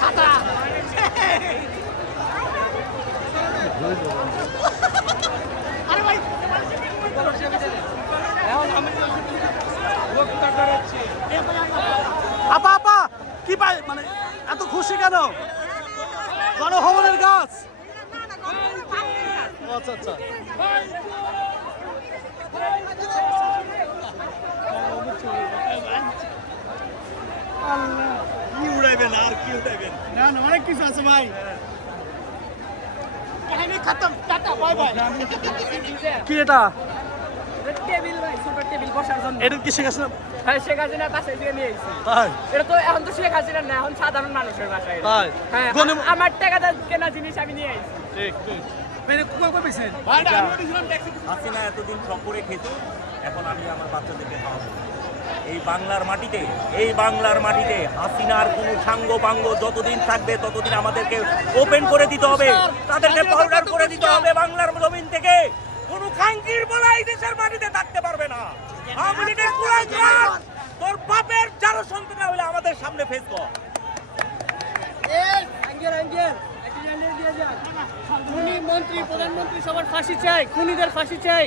ছাতা। আরে ভাই আপা আপা কি পাই মানে এত খুশি কেন? গণভবনের গাছ। আচ্ছা আচ্ছা। কি উড়াইবেন আর কি উড়াইবেন? না না অনেক কিছু আছে ভাই। কাহিনী খতম টাটা বাই বাই। কি এটা টেবিল ভাই ছোট টেবিল বসার জন্য। এটা কি শিখেছ হ্যাঁ শেখ হাসিনা বাসায় দিয়ে নিয়ে এসেছি এটা তো এখন তো শেখ হাসিনা না এখন সাধারণ মানুষের বাসায়। হ্যাঁ আমার কেনা জিনিস আমি নিয়ে এসেছি ঠিক ঠিক। মেরে কই কই পেছেন হাসিনা এতদিন সম্পরে খেত এখন আমি আমার বাচ্চাদেরকে খাওয়াবো। এই বাংলার মাটিতে, এই বাংলার মাটিতে হাসিনার কোনো সাঙ্গ পাঙ্গ যতদিন থাকবে, ততদিন আমাদেরকে ওপেন করে দিতে হবে। তাদেরকে পাউডার করে দিতে হবে বাংলার জমিন থেকে। কোনো খাঙ্কির বলাই দেশের মাটিতে থাকতে পারবে না। আওয়ামী লীগের। তোর বাপের যারা সন্তান হলে আমাদের সামনে ফেস কর। মন্ত্রী, প্রধানমন্ত্রী সবার ফাঁসি চাই, খুনিদের ফাঁসি চাই।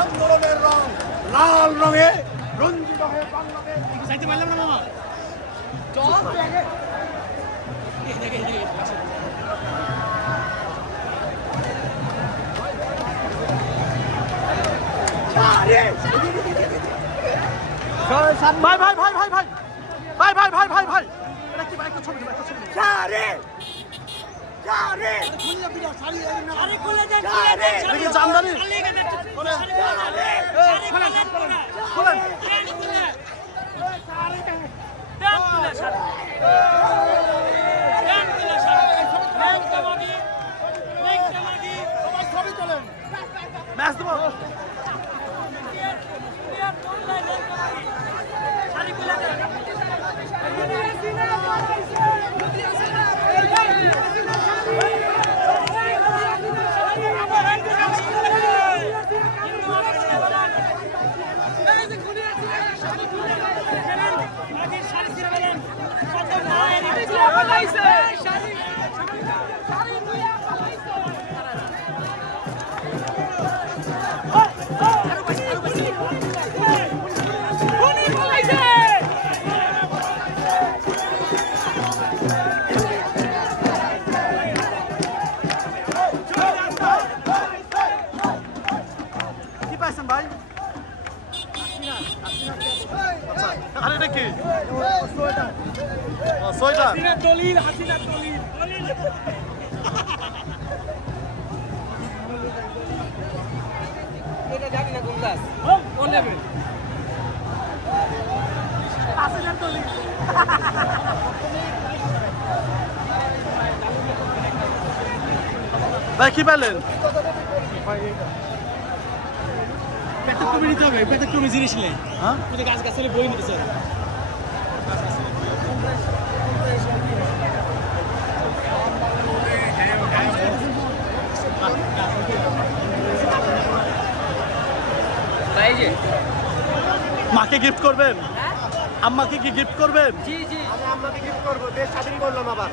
আন্দোলনের রং লাল রঙে রঞ্জিত হয়ে বাংলাদেশ। যাইতে পারলাম না মামা। ভাই ভাই ভাই ভাই ভাই। ভাই ভাই ভাই ভাই ভাই। এটা কি ভাই? একটা ছবি একটা ছবি আরে খুলে দিন আরে খুলে দিন আরে খুলে দিন। Jason! ভাই কি পেলেন পেটে কমে নিতে হবে পেটে কমে জিনিস নেই। হ্যাঁ? গাছ গাছালি বই নিতে চাই। মাকে গিফট করবেন? আম্মাকে কি গিফট করবেন? জি জি। আপনাকে গিফট করব দেশ স্বাধীন করলাম আবার।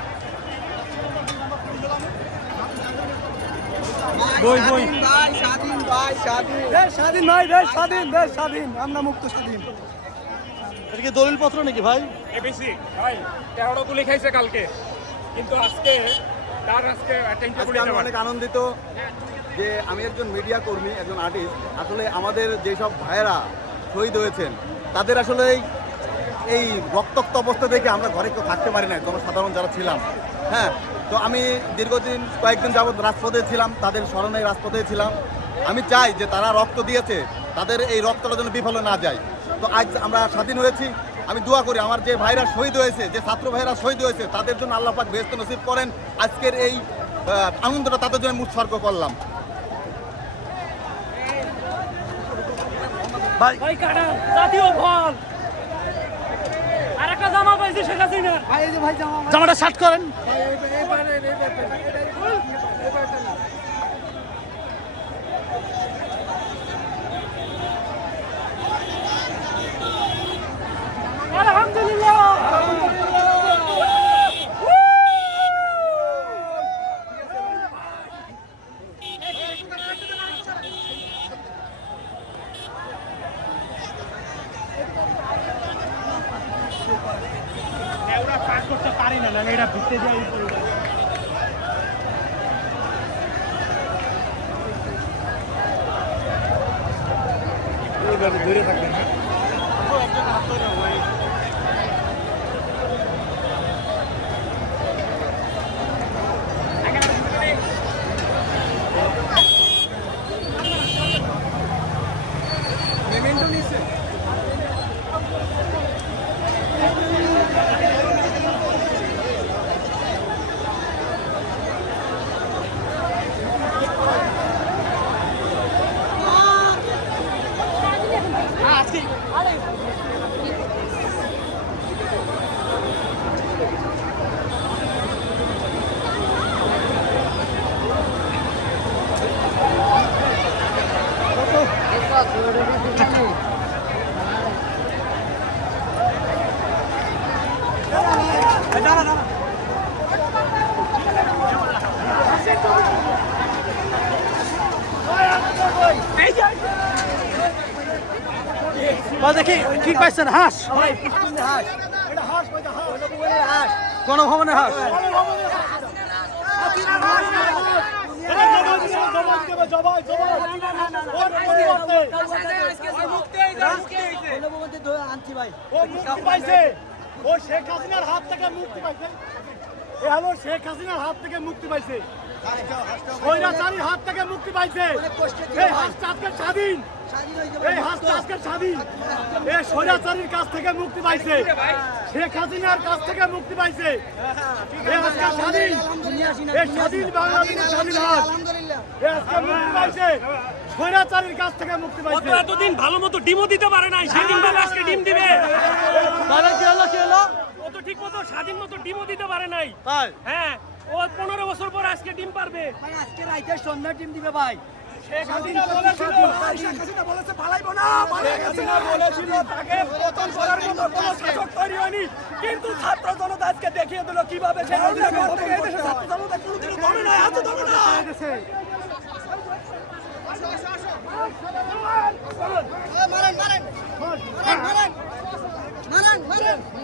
বই বই। স্বাধীন ভাই স্বাধীন স্বাধীন। ভাই স্বাধীন স্বাধীন। আমরা মুক্ত স্বাধীন। এটা কি দলিল পত্র নাকি ভাই? এবিসি। ভাই তেরোটা গুলি খাইছে কালকে। কিন্তু আজকে তার আজকে অনেক আনন্দিত। যে আমি একজন মিডিয়া কর্মী, একজন আর্টিস্ট আসলে আমাদের যেসব ভাইয়েরা শহীদ হয়েছেন, তাদের আসলে এই- রক্তাক্ত অবস্থা দেখে আমরা ঘরে কেউ থাকতে পারি না জনসাধারণ যারা ছিলাম। হ্যাঁ তো আমি দীর্ঘদিন কয়েকদিন যাবৎ রাজপথে ছিলাম, তাদের স্মরণে রাজপথে ছিলাম। আমি চাই যে তারা রক্ত দিয়েছে, তাদের এই রক্তটা যেন বিফলে না যায়। তো আজ আমরা স্বাধীন হয়েছি, আমি দোয়া করি আমার যে ভাইরা শহীদ হয়েছে, যে ছাত্র ভাইরা শহীদ হয়েছে, তাদের জন্য আল্লাহ পাক বেহস্ত নসিব করেন। আজকের এই আনন্দটা তাদের জন্য উৎসর্গ করলাম। ভাই ভাই কাটা জাতীয় ফল আরেকটা জামা পাইছি শেখ হাসিনা ভাই এই যে ভাই জামা জামাটা শার্ট করেন আলহামদুলিল্লাহ পার না না এটা ভিতরে যায় বা দেখি কি পাইছেন হাঁস ভাই পিছনে হাঁস এটা হাঁস ভাই হাঁস এটা বলে হাঁস গণভবনের হাঁস জবাই জবাই আনছি ভাই ও মুক্তি পাইছে ও শেখ হাসিনার হাত থেকে মুক্তি পাইছে শেখ হাসিনার হাত থেকে মুক্তি পাইছে হাত থেকে মুক্তি পাইছে হাঁসটা স্বাধীন। এই হাঁসটা আজকে স্বাধীন। এই স্বৈরাচারীর কাছ থেকে মুক্তি পাইছে। শেখ হাসিনার কাছ থেকে মুক্তি পাইছে। এই আজকে স্বাধীন। এই স্বাধীন বাংলাদেশের স্বাধীন হাঁস এই আজকে মুক্তি পাইছে। স্বৈরাচারীর কাছ থেকে মুক্তি পাইছে। এতদিন ভালো মতো ডিমও দিতে পারে নাই। সেদিন আজকে ডিম দিবে। তাহলে কি হলো কি হলো? ও তো ঠিক মতো স্বাধীন মতো ডিমও দিতে পারে নাই। তাই? হ্যাঁ ও পনেরো বছর পর আজকে ডিম পারবে। ভাই আজকে রাইতে সন্ধ্যা ডিম দিবে ভাই। কিন্তু ছাত্র জনতা দেখিয়ে দিল কীভাবে মারেন। মারেন মারেন। মারেন মারেন। ওই